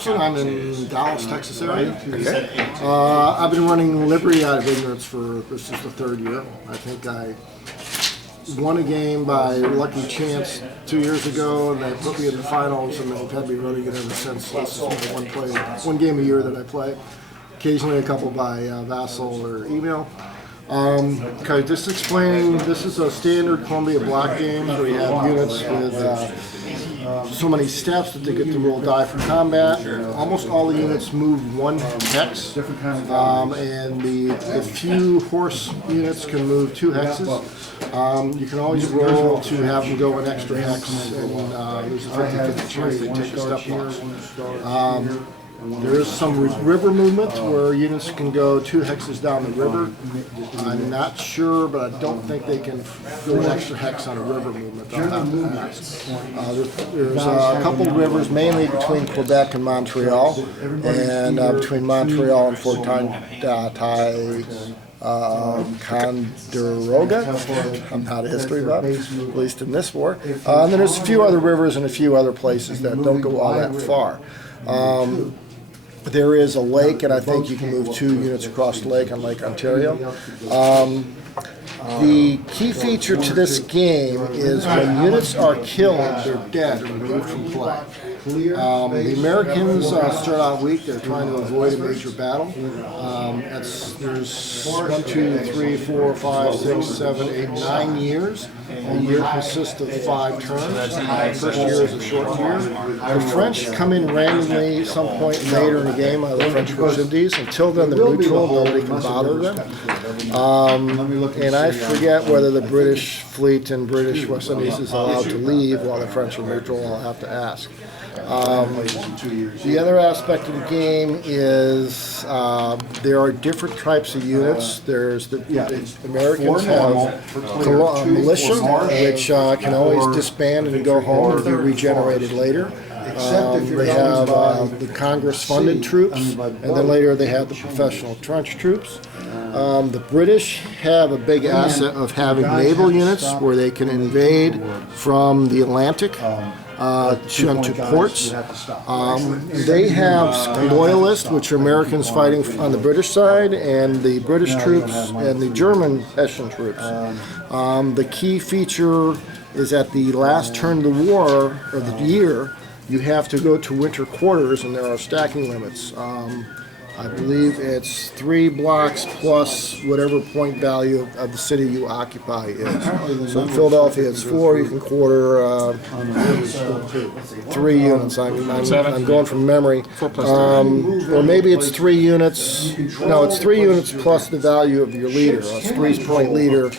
Thompson. I'm in Dallas, Texas area. Okay. I've been running Liberty out of ignorance for this is the third year. I think I won a game by lucky chance 2 years ago, and they put me in the finals, and they've had me running it ever since. This is my one game a year that I play. Occasionally a couple by Vassal or email. Okay, just explaining, this is a standard Columbia block game where you have units with so many steps that they get to roll die for combat. Almost all the units move one hex, and the few horse units can move 2 hexes. You can always roll to have them go an extra hex, and there's a 50-50 chance they take a step loss. There is some river movement where units can go 2 hexes down the river. I'm not sure, but I don't think they can go an extra hex on a river movement. There's a couple of rivers, mainly between Quebec and Montreal, and between Montreal and Fort Ticonderoga. I'm not a history buff, at least in this war. And then there's a few other rivers and a few other places that don't go all that far. There is a lake, and I think you can move 2 units across the lake on Lake Ontario. The key feature to this game is when units are killed, they're dead or removed from play. The Americans start out weak. They're trying to avoid a major battle. There's 1, 2, 3, 4, 5, 6, 7, 8, 9 years. A year consists of 5 turns. The first year is a short year. The French come in randomly some point later in the game out of the French West Indies. Until then, they're neutral. Nobody can bother them. And I forget whether the British fleet in British West Indies is allowed to leave while the French are neutral. I'll have to ask. The other aspect of the game is there are different types of units. There's the Americans have militia, which can always disband and go home or be regenerated later. They have the Congress-funded troops, and then later they have the professional trench troops. The British have a big asset of having naval units where they can invade from the Atlantic to ports. They have loyalists, which are Americans fighting on the British side, and the British troops and the German Hessian troops. The key feature is at the last turn of the war, or the year, you have to go to winter quarters, and there are stacking limits. I believe it's 3 blocks plus whatever point value of the city you occupy is. So in Philadelphia, it's 4. You can quarter 3 units. I'm going from memory. Or maybe it's 3 units. No, it's 3 units plus the value of your leader. A 3-point leader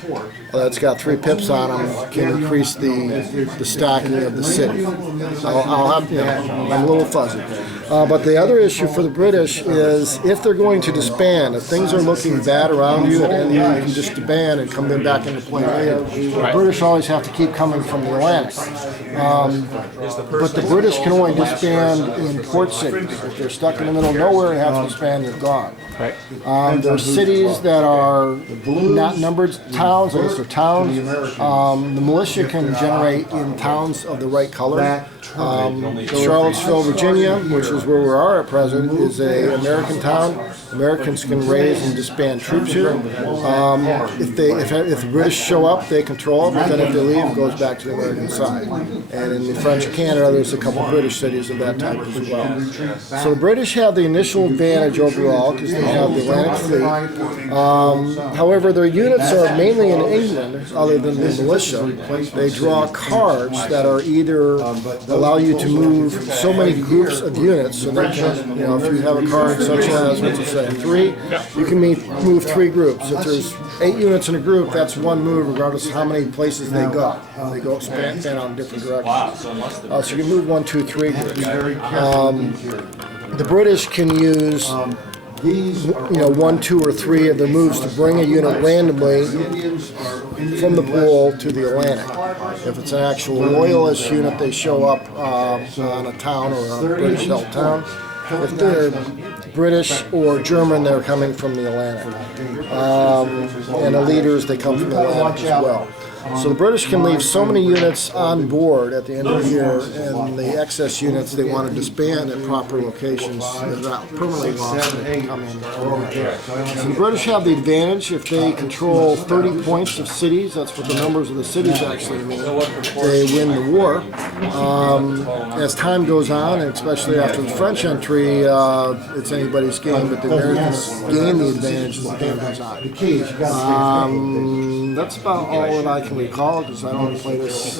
that's got 3 pips on them can increase the stacking of the city. I'm a little fuzzy. But the other issue for the British is if they're going to disband, if things are looking bad around you, and you can just disband and come back into play later. The British always have to keep coming from the Atlantic. But the British can only disband in port cities. If they're stuck in the middle of nowhere and have to disband, they're gone. There's cities that are not numbered towns, I guess they're towns. The militia can generate in towns of the right color. Charlottesville, Virginia, which is where we are at present, is an American town. Americans can raise and disband troops here. If the British show up, they control it, but then if they leave, it goes back to the American side. And in the French Canada, there's a couple British cities of that type as well. So the British have the initial advantage overall because they have the Atlantic Fleet. However, their units are mainly in England, other than the militia. They draw cards that are either allow you to move so many groups of units. So they can, if you have a card such as, what's it say, 3, you can move 3 groups. If there's 8 units in a group, that's 1 move, regardless of how many places they go. They go span out in different directions. So you can move 1, 2, 3 groups. The British can use 1, 2, or 3 of their moves to bring a unit randomly from the pool to the Atlantic. If it's an actual loyalist unit, they show up on a town or a British-held town. If they're British or German, they're coming from the Atlantic. And the leaders, they come from the Atlantic as well. So the British can leave so many units on board at the end of the year, and the excess units they want to disband at proper locations that are not permanently lost and come in. So the British have the advantage if they control 30 points of cities. That's what the numbers of the cities actually mean. They win the war. As time goes on, and especially after the French entry, it's anybody's game, but the Americans gain the advantage as time goes on. That's about all that I can recall because I don't play this.